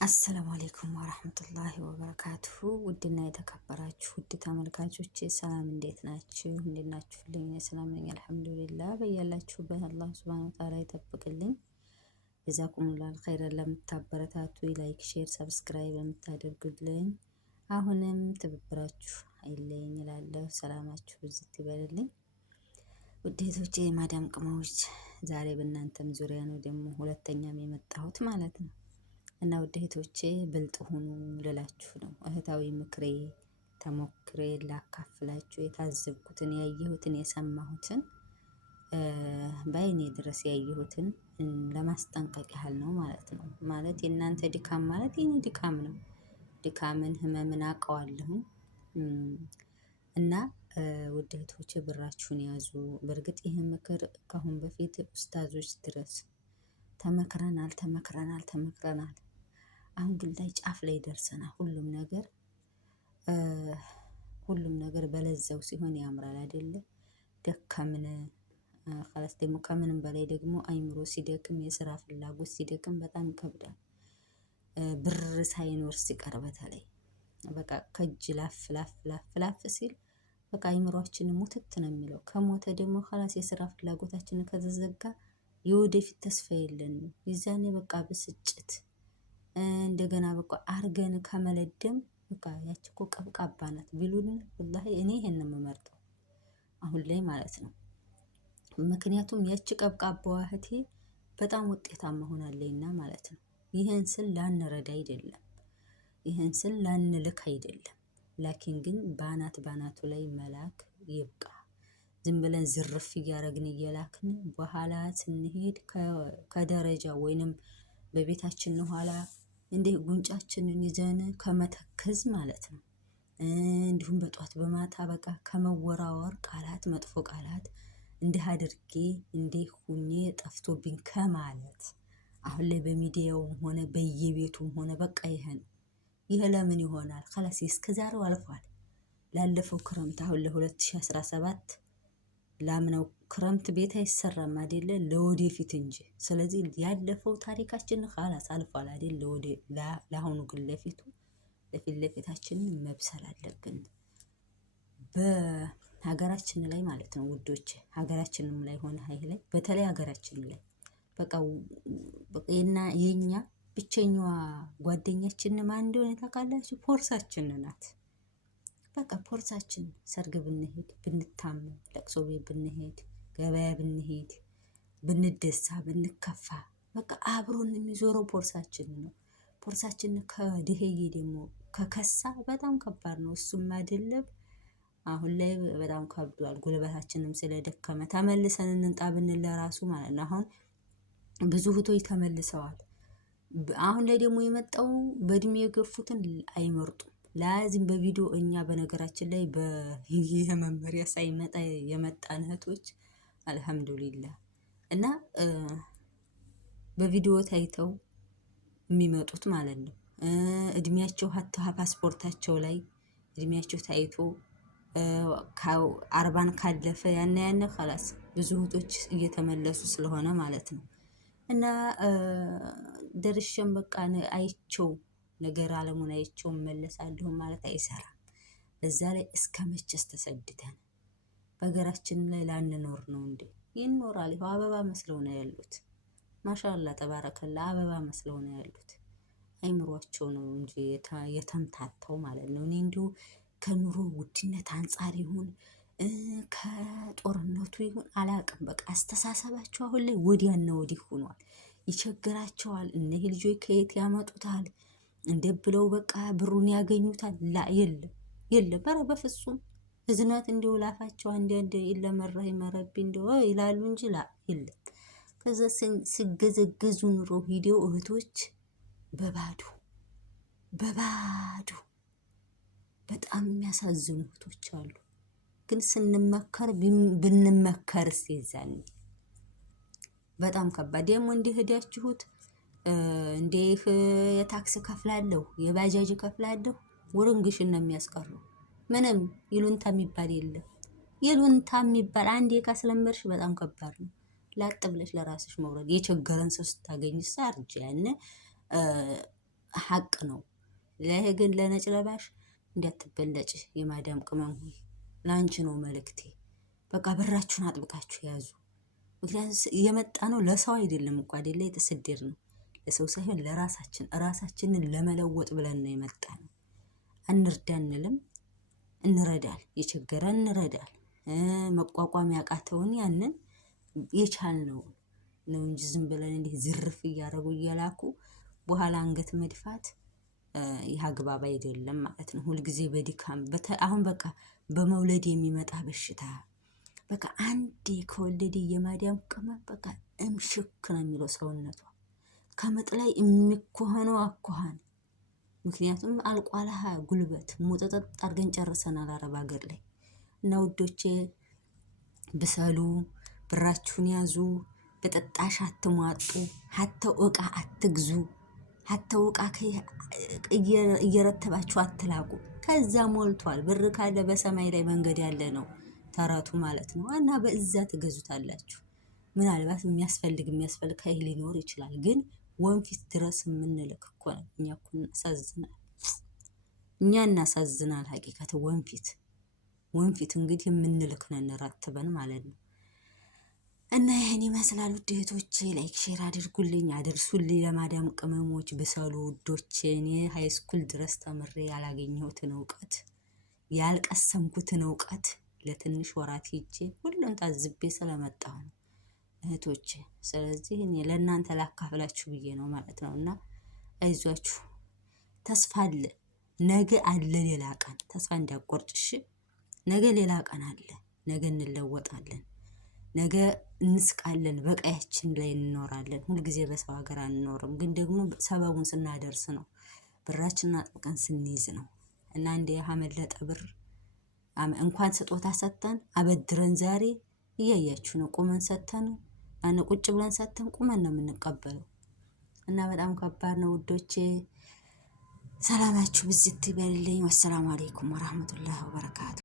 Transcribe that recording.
አሰላሙ አሌይኩም ወረህመቱላሂ ወበረካቱሁ። ውድና የተከበራችሁ ውድ ተመልካቾቼ ሰላም እንዴት ናችሁ? እንዴት ናችሁልኝ? ሰላም ነኝ አልሐምዱሊላህ። በያላችሁበት አላህ ሱብሃነሁ ወተዓላ ይጠብቅልኝ። ጀዛኩሙላህ ኸይረን ለምታበረታቱ ላይክ፣ ሼር፣ ሰብስክራይብ ለምታደርጉልኝ አሁንም ትብብራችሁ አይለየኝ እላለሁ። ሰላማችሁ ብዝት ይበልልኝ። ውዴቶቼ የማዳም ቅመሞች ዛሬ በእናንተም ዙሪያ ነው ደግሞ ሁለተኛም የመጣሁት ማለት ነው። እና ውድ እህቶቼ ብልጥ ሁኑ ልላችሁ ነው። እህታዊ ምክሬ ተሞክሬ ላካፍላችሁ የታዘብኩትን ያየሁትን የሰማሁትን በአይኔ ድረስ ያየሁትን ለማስጠንቀቅ ያህል ነው ማለት ነው። ማለት የእናንተ ድካም ማለት የኔ ድካም ነው። ድካምን ህመምን አውቀዋለሁ። እና ውድ እህቶቼ ብራችሁን ያዙ። በእርግጥ ይህ ምክር ከአሁን በፊት ኡስታዞች ድረስ ተመክረናል። አሁን ግን ላይ ጫፍ ላይ ደርሰናል። ሁሉም ነገር በለዛው ሲሆን ያምራል አይደለ? ደከምን ኸላስ። ደግሞ ከምንም በላይ ደግሞ አይምሮ ሲደክም፣ የስራ ፍላጎት ሲደክም በጣም ይከብዳል። ብር ሳይኖር ሲቀር በተለይ በቃ ከእጅ ላፍ ሲል በቃ አይምሮአችን ሙትት ነው የሚለው። ከሞተ ደግሞ ኸላስ የስራ ፍላጎታችንን ከተዘጋ የወደፊት ተስፋ የለንም። የዛኔ በቃ ብስጭት እንደገና በቃ አርገን ከመለደም በቃ ያቺ እኮ ቀብቃባ ናት ቢሉን ወላሂ እኔ ይሄን ነው የምመርጠው አሁን ላይ ማለት ነው። ምክንያቱም ያቺ ቀብቃባዋ እህቴ በጣም ውጤታማ ሆናለኝና ማለት ነው። ይሄን ስል ላንረዳ አይደለም፣ ይሄን ስል ላንልክ አይደለም። ላኪን ግን ባናቱ ላይ መላክ ይብቃ። ዝም ብለን ዝርፍ እያረግን እየላክን በኋላ ስንሄድ ከደረጃ ወይንም በቤታችን ኋላ እንደ ጉንጫችንን ይዘን ከመተከዝ ማለት ነው። እንዲሁም በጧት በማታ በቃ ከመወራወር ቃላት፣ መጥፎ ቃላት እንዲህ አድርጌ እንዲህ ሁኜ ጠፍቶብኝ ከማለት አሁን ላይ በሚዲያውም ሆነ በየቤቱም ሆነ በቃ ይሄ ለምን ይሆናል? ኸላስ እስከዛሬው አልፏል። ላለፈው ክረምት አሁን ለ2017 ላምነው ክረምት ቤት አይሰራም አይደለ? ለወደፊት እንጂ። ስለዚህ ያለፈው ታሪካችን ኻላስ አልፏል አይደል? ለአሁኑ ግን ለፊት ለፊታችን መብሰል አለብን። በሀገራችን ላይ ማለት ነው ውዶች፣ ሀገራችንም ላይ ሆነ ሀይ ላይ በተለይ ሀገራችን ላይ በቃ የኛ ብቸኛዋ ጓደኛችን ማን እንደሆነ ታውቃላችሁ? ፖርሳችን ናት። በቃ ፖርሳችን ሰርግ ብንሄድ፣ ብንታመም፣ ለቅሶ ቤት ብንሄድ፣ ገበያ ብንሄድ፣ ብንደሳ፣ ብንከፋ በቃ አብሮን የሚዞረው ፖርሳችን ነው። ፖርሳችን ከድሄዬ ደግሞ ከከሳ በጣም ከባድ ነው። እሱም አይደለም አሁን ላይ በጣም ከብዷል። ጉልበታችንም ስለደከመ ተመልሰን እንንጣ ብንል ለራሱ ማለት ነው። አሁን ብዙ እህቶች ተመልሰዋል። አሁን ላይ ደግሞ የመጣው በእድሜ የገፉትን አይመርጡም። ላዚም በቪዲዮ እኛ በነገራችን ላይ በይህ መመሪያ ሳይመጣ የመጣን እህቶች አልሐምዱሊላህ እና በቪዲዮ ታይተው የሚመጡት ማለት ነው። እድሜያቸው ሀታ ፓስፖርታቸው ላይ እድሜያቸው ታይቶ 40 ካለፈ ያነ ኸላስ ብዙ እህቶች እየተመለሱ ስለሆነ ማለት ነው። እና ደርሼም በቃ አይቼው ነገር አለሙን አይቼው መለሳለሁ ማለት አይሰራም። በዛ ላይ እስከ መቼስ ተሰድተን በሀገራችን ላይ ላንኖር ነው እንዴ? ይኖራል። ይኸው አበባ መስለው ነው ያሉት። ማሻአላ ተባረከላ አበባ መስለው ነው ያሉት። አይምሯቸው ነው እንጂ የተምታታው ማለት ነው። እኔ እንዲሁ ከኑሮ ውድነት አንጻር ይሁን ከጦርነቱ ይሁን አላቅም፣ በቃ አስተሳሰባቸው አሁን ላይ ወዲያና ወዲህ ሆኗል። ይቸግራቸዋል። እነዚህ ልጆች ከየት ያመጡታል? እንደ ብለው በቃ ብሩን ያገኙታል? ላ የለም። ኧረ በፍጹም እዝነት እንዲሁ ላፋቸው አንድ ለመራህ መረቢ እንዲሁ ይላሉ እንጂ ላ የለም። ከዛ ሲገዘገዙ ኑሮ ሂደው እህቶች በባዶ በጣም የሚያሳዝኑ እህቶች አሉ። ግን ስንመከር ብንመከርስ የዛኔ በጣም ከባድ ደግሞ እንዲህ ሄዳችሁት እንዲህ የታክስ ከፍላለሁ የባጃጅ ከፍላለሁ ውርንግሽን ነው የሚያስቀረው። ምንም ይሉንታ የሚባል የለም። ይሉንታ የሚባል አንዴ ካስለመድሽ በጣም ከባድ ነው። ላጥ ብለሽ ለራስሽ መውረድ የቸገረን ሰው ስታገኝ ሳርጅ ያን ሀቅ ነው። ይሄ ግን ለነጭ ለባሽ እንዳትበለጭ የማዳም ቅመም ሆይ ላንቺ ነው መልእክቴ። በቃ ብራችሁን አጥብቃችሁ ያዙ። ምክንያቱም የመጣ ነው ለሰው አይደለም እኮ አይደለ የተሰደድ ነው ለሰው ሳይሆን ለራሳችን ራሳችንን ለመለወጥ ብለን ነው የመጣ ነው። አንርዳ እንልም እንረዳል፣ የቸገረን እንረዳል። መቋቋም ያቃተውን ያንን የቻልነው ነው እንጂ ዝም ብለን እንዲህ ዝርፍ እያደረጉ እየላኩ በኋላ አንገት መድፋት ይህ አግባብ አይደለም ማለት ነው። ሁልጊዜ በድካም አሁን በቃ በመውለድ የሚመጣ በሽታ በቃ አንዴ ከወለደ የማዳም ቅመም በቃ እምሽክ ነው የሚለው ሰውነቷ ከምጥ ላይ የሚኮሆነው አኳኋን። ምክንያቱም አልቋላሃ ጉልበት ሙጥጥጥ አድርገን ጨርሰናል አረብ ሀገር ላይ እና ውዶቼ ብሰሉ፣ ብራችሁን ያዙ፣ በጥጣሽ አትሟጡ፣ ሀተው እቃ አትግዙ፣ ሀተው እቃ እየረተባችሁ አትላቁ። ከዛ ሞልቷል። ብር ካለ በሰማይ ላይ መንገድ ያለ ነው ተረቱ ማለት ነው። እና በእዛ ትገዙታላችሁ። ምናልባት የሚያስፈልግ ኃይል ሊኖር ይችላል። ግን ወንፊት ድረስ የምንልክ እኮ ነው። እኛ እኮ እናሳዝናል። እኛ እናሳዝናል። ሀቂቀት ወንፊት እንግዲህ የምንልክ ነን ረትበን ማለት ነው። እና ይህን ይመስላል ውድ እህቶቼ። ላይክ ሼር አድርጉልኝ፣ አድርሱልኝ ለማዳም ቅመሞች። ብሰሉ ውዶቼ። እኔ ሃይስኩል ድረስ ተምሬ ያላገኘሁትን እውቀት ያልቀሰምኩትን እውቀት ለትንሽ ወራት ሄጄ ሁሉን ታዝቤ ስለመጣሁ ነው እህቶቼ። ስለዚህ እኔ ለእናንተ ላካፍላችሁ ብዬ ነው ማለት ነው። እና አይዟችሁ፣ ተስፋ አለ፣ ነገ አለ፣ ሌላ ቀን። ተስፋ እንዳቆርጭሽ፣ ነገ ሌላ ቀን አለ። ነገ እንለወጣለን፣ ነገ እንስቃለን፣ በቀያችን ላይ እንኖራለን። ሁልጊዜ በሰው ሀገር አንኖርም። ግን ደግሞ ሰበቡን ስናደርስ ነው፣ ብራችንን አጥብቀን ስንይዝ ነው። እና እንደ ያመለጠ ብር እንኳን ስጦታ ሰጥተን አበድረን ዛሬ እያያችሁ ነው። ቁመን ሰጥተን ቁጭ ብለን ሰጥተን ቁመን ነው የምንቀበለው። እና በጣም ከባድ ነው ውዶቼ። ሰላማችሁ ብዝት ይበልልኝ። ወሰላሙ አለይኩም ወራህመቱላሂ ወበረካቱ።